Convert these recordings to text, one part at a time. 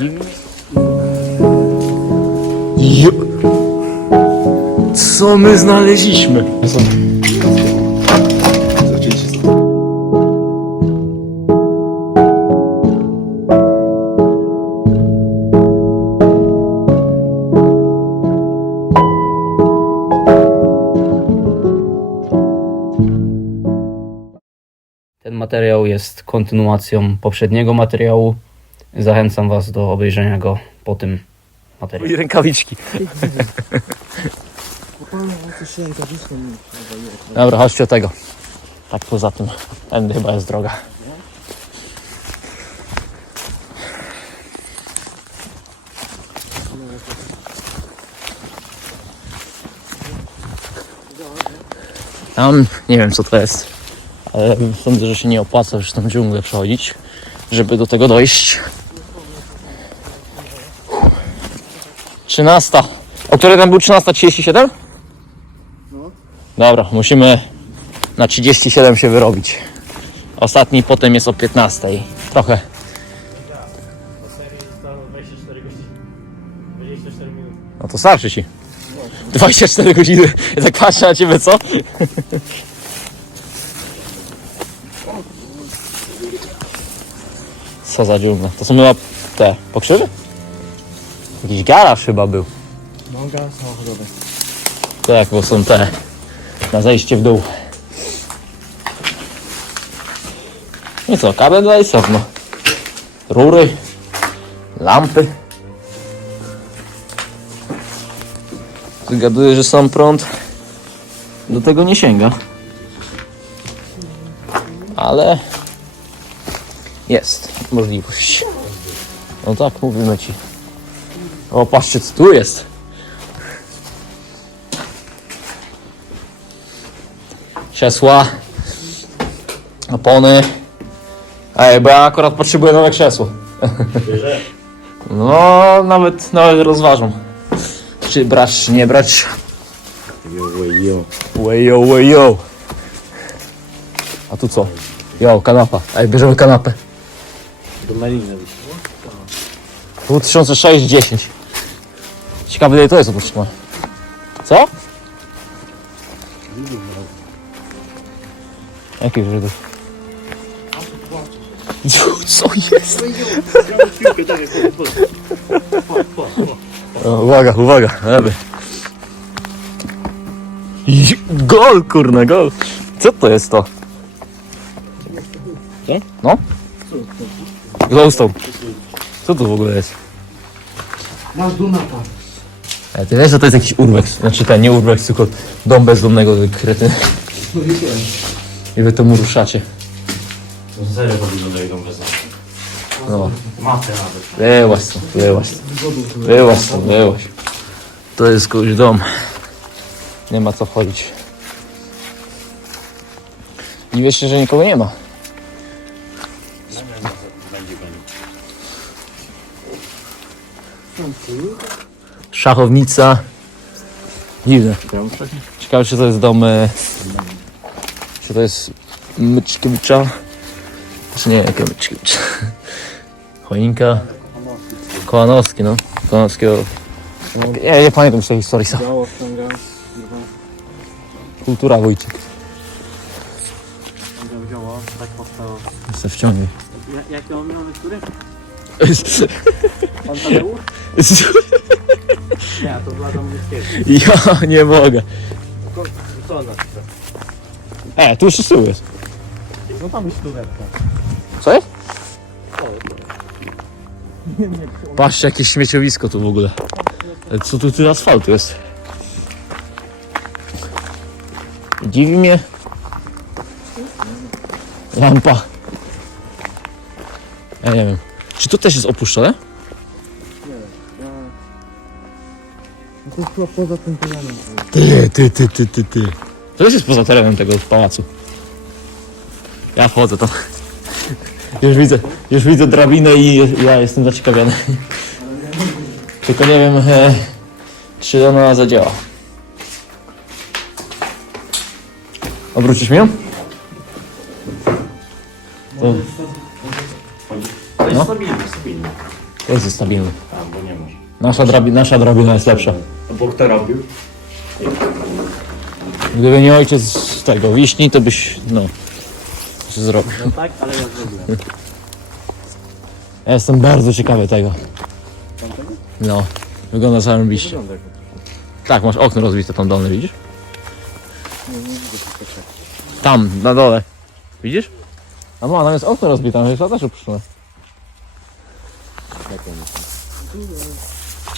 Jo... Co my znaleźliśmy? Ten materiał jest kontynuacją poprzedniego materiału. Zachęcam Was do obejrzenia go po tym materiale. I rękawiczki. Dobra, chodźcie od tego. Tak poza tym, tędy chyba jest droga. Tam nie wiem co to jest, ale sądzę, że się nie opłaca już tą dżunglę przechodzić, żeby do tego dojść. 13. O której tam był 13.37? No. Dobra, musimy na 37 się wyrobić. Ostatni potem jest o 15. Trochę. No to starczy ci. 24 godziny. Ja tak patrzę na ciebie, co? Co za dziurna. To są chyba te pokrzywy? Jakiś garaż chyba był. No, gaz samochodowy. Tak, bo są te na zejście w dół. I co, kabel dla no. Rury, lampy. Zgaduję, że sam prąd do tego nie sięga. Ale jest możliwość. No tak, mówimy ci. O, patrzcie co tu jest. krzesła, opony. Ej, bo ja akurat potrzebuję nowe krzesło. No, nawet, nawet rozważam. Czy brać, czy nie brać. Wejo, wejo. A tu co? Jo, kanapa. Ej, bierzemy kanapę. Do Maliny. 2006-10. Ciekawe ile to jest opuszczone. Co? Jaki Żydów? Co jest? O, uwaga, uwaga, lewy. I- Gol, kurna, gol. Co to jest to? Co? No? Glowstone. Co to w ogóle jest? Masz Dunata. E, ty wiesz, że to jest jakiś urbex. Znaczy ten, nie urbex, tylko dom bezdomnego krety. No wiedziałem. I wy to mu ruszacie. No serio powinno dojść do bez No. Matę nawet. Wyłaź to, wyłaź to. Wyłaź to, wyłaź. To jest kogoś dom. Nie ma co wchodzić. Nie wiesz, że nikogo nie ma. Szachownica. Dziwne. Ciekawe, czy to jest dom... e, Czy to jest Myczkiewicza? Czy nie, jakie Myczkiewicza? Choinka. Kołanowski, no. Kołanowskiego. Nie, nie pamiętam już tej historii. sam. Biało wciąga. Kultura Wójcik. Wzięło, tak powstało. Se wciągnij. Jaki on miał który? Pan Tadeusz? Nie, to dla Domnickiego. Ja nie mogę. Co ona? E, tu tyłu jest. No tam jest studentka. Co jest? Patrzcie, jakie śmieciowisko tu w ogóle. E, Co tu, tu asfaltu jest? Dziwi mnie. Lampa. Ja nie wiem. Czy to też jest opuszczone? To jest chyba poza tym terenem. Ty, ty, ty, ty, ty, ty. To jest poza terenem tego pałacu. Ja wchodzę tam. Już widzę, już widzę drabinę i ja jestem zaciekawiony. Tylko nie wiem, e, czy ona zadziała. Obrócisz mi ją? To jest No. stabilne, stabilne. Jest zostawimy. Nasza, drabi, nasza drabina jest lepsza. A bo kto robił? Gdyby nie ojciec z tego wiśni, to byś, no, się zrobił. No tak, ale ja zrobiłem. Ja jestem bardzo ciekawy tego. No, wygląda zarąbiście. Tak, masz okno rozbite tam dolne, widzisz? Tam, na dole. Widzisz? A ma, tam jest okno rozbite, tam jest też opuszczone.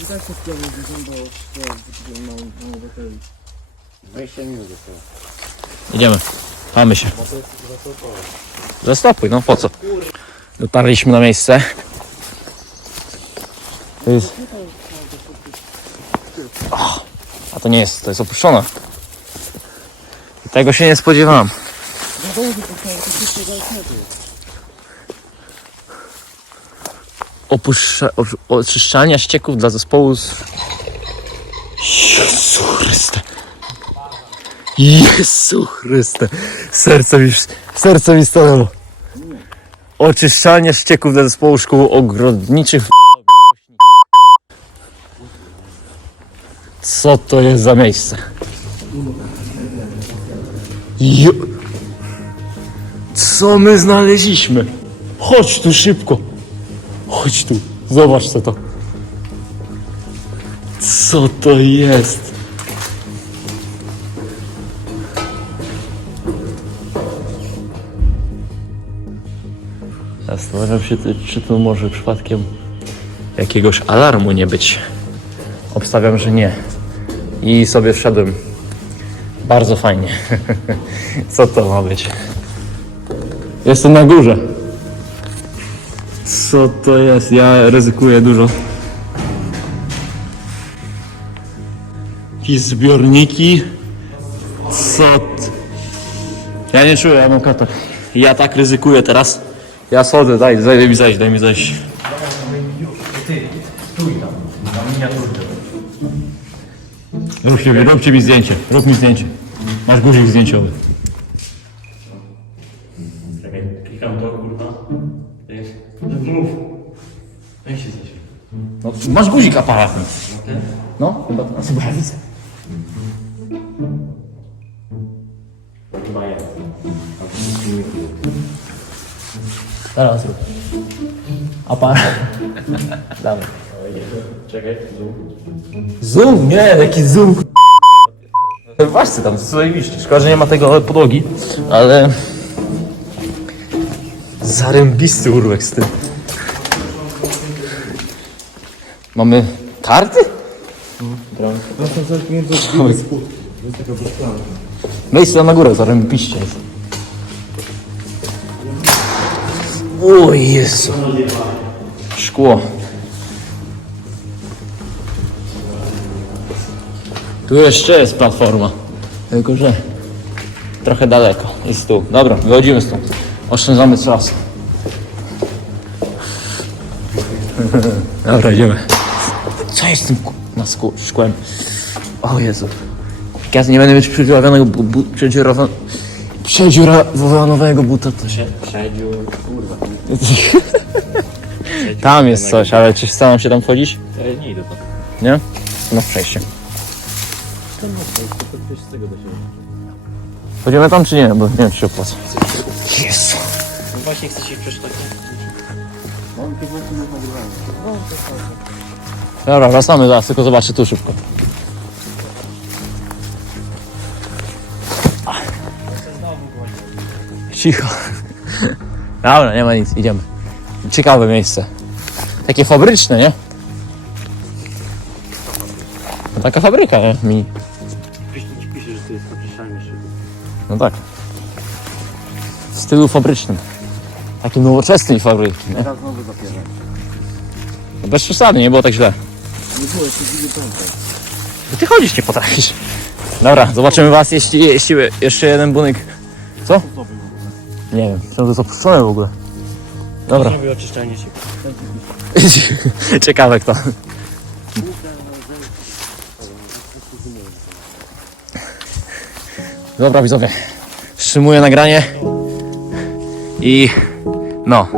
I tak się mało baterii. 20 minut zostało. Idziemy. Chamy się. Zastopuj, no po co? Dotarliśmy na miejsce. To jest... O, a to nie jest, to jest opuszczone. I Tego się nie spodziewałem. Opuszcza, opu- oczyszczania ścieków dla zespołu z... Jezu Chryste. Jezu Chryste. Serce mi, serce mi stanęło. Oczyszczanie ścieków dla zespołu szkół ogrodniczych. Co to jest za miejsce? Co my znaleźliśmy? Chodź tu szybko. Chodź tu. Zobacz co to. Co to jest? Zastanawiam się, czy tu może przypadkiem jakiegoś alarmu nie być. Obstawiam, że nie. I sobie wszedłem. Bardzo fajnie. Co to ma być? Jestem na górze. Co to jest? Ja ryzykuję dużo. Jakieś zbiorniki. Co? t- Ja nie czuję, ja mam. Ja tak ryzykuję teraz. Ja schodzę, daj, daj mi zejść, daj mi zejść. Rób się, róbcie mi zdjęcie, rób mi zdjęcie. Masz guzik zdjęciowy. Masz guzik aparatem. No, chyba, no, chyba ja widzę. Chyba jest. Teraz rób. Aparat. Dawaj. Czekaj, zoom. Zoom, nie, jaki zoom. Właśnie tam, zajebiście. Szkoda, że nie ma tego podłogi, ale... Zarębisty urwek z tym. Mamy karty? No to. Miejsce na górę, zarębiście jest. O Jezu. Szkło. Tu jeszcze jest platforma. Tylko, że trochę daleko. Jest tu. Dobra, wychodzimy stąd. Oszczędzamy czas. Dobra, idziemy. Jest z tym na sku- szkłem? O Jezu. Jak ja nie będę mieć przedziurawanego, bu, bu, przedziurawa, przedziurawanego buta, to się... Przedziu, kurwa. Tam jest coś, ale czy staram się tam wchodzić? Ja nie idę tam. Nie? No przejście. To coś z tego do siebie. Chodzimy tam czy nie? Bo nie wiem czy się opłaca. Jezu. No właśnie chcę się przeczytać. Mam tylko tu nagrywanie. Dobra, wracamy zaraz, tylko zobaczę tu szybko. Cicho. Dobra, nie ma nic, idziemy. Ciekawe miejsce. Takie fabryczne, nie? No, taka fabryka, nie? Mini. Pisze, pisze, że to jest. No tak. W stylu fabrycznym. Takim nowoczesnej fabryki, nie? Teraz znowu zapieram. No bez przesady, nie było tak źle. Nie było, jeszcze. Bo ty chodzić nie potrafisz. Dobra, zobaczymy was, jeśli, jeśli jeszcze jeden budynek. Co? Nie wiem, myślałem, że jest opuszczone w ogóle. Dobra, Robię oczyszczalnie szyby. ciekawe kto. Dobra widzowie, wstrzymuję nagranie i no.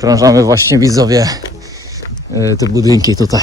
Okrążamy właśnie widzowie y, te budynki tutaj.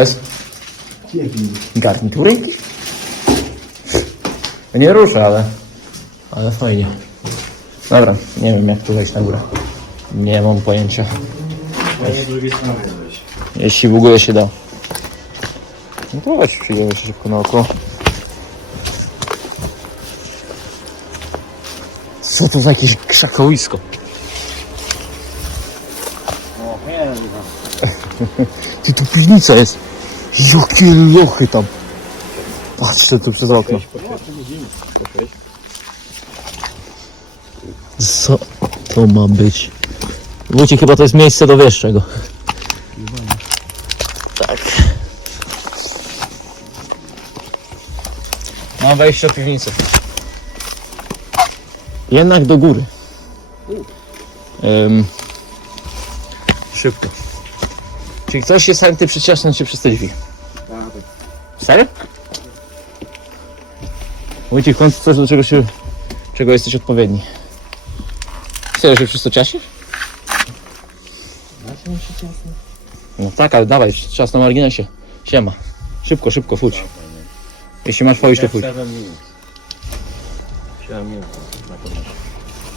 Jest? Garnitury jakieś? Nie ruszę, ale... Ale fajnie. Dobra, nie wiem jak tu wejść na górę. Nie mam pojęcia. Jeśli w ogóle się da. No to chodź, przyjdziemy się szybko na oko. Co to za jakieś krzakowisko? Tu piwnica jest. Jakie lochy tam. Patrzę tu przez okno. Co to ma być? Wójcie, chyba to jest miejsce do wiesz czego. Tak. Mam wejście do piwnicy. Jednak do góry. Szybko. Czy ktoś jest chętny przyciasnąć się przez te drzwi? Serio? Wójcik, w końcu coś, do czego się, czego jesteś odpowiedni. Serio się przez to ciasisz? No tak, ale dawaj, czas na marginesie. Siema. Szybko, szybko, fuć. Jeśli masz wchodzić, to fuć. 7 minut. 7 minut. na koniec.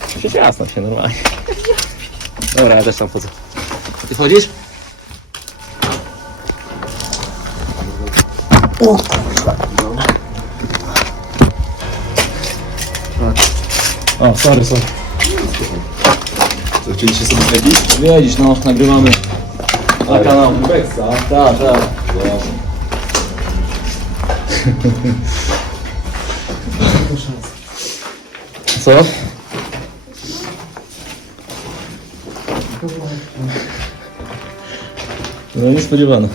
Przecież jasno się, normalnie. Dobra, ja też tam wchodzę. Ty wchodzisz? O, o sorry, sorry. Co, chcieliście sobie zrobić? Wiedzisz, no, nagrywamy na kanał. Beksa. Tak, tak. Co? No niespodziewane.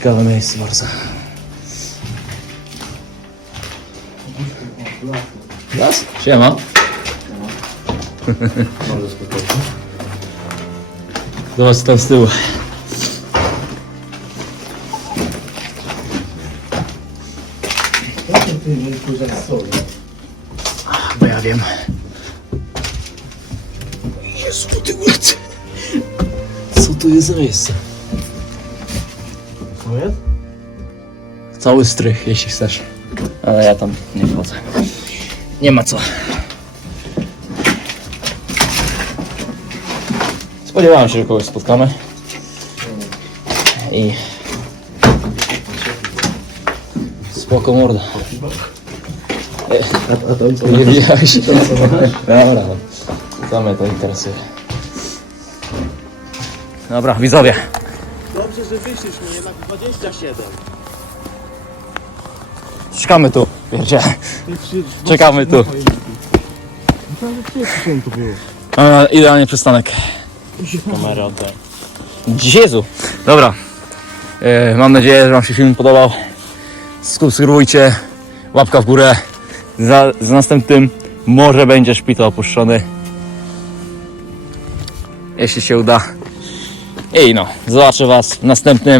Ciekawe miejsce bardzo. Las? Siema. Zobacz tam z tyłu. Bo ja wiem. Jezu, ty. Co to jest za miejsce? tam jest? Cały strych, jeśli chcesz. Ale ja tam nie wchodzę. Nie ma co. Spodziewałem się, że kogoś spotkamy. I... Spoko morda. A. Nie. Dobra, no. co mnie to interesuje. Dobra, widzowie. Że wyszliśmy, jednak 27. Czekamy tu, wiecie. Czekamy tu. Myślałem, że 30 to było. E, idealnie przystanek. Kamerę oddaj. Jezu. Dobra. E, mam nadzieję, że Wam się film podobał. Subskrybujcie. Łapka w górę. Za, za następnym może będzie szpital opuszczony. Jeśli się uda. I no, zobaczę Was w następnym.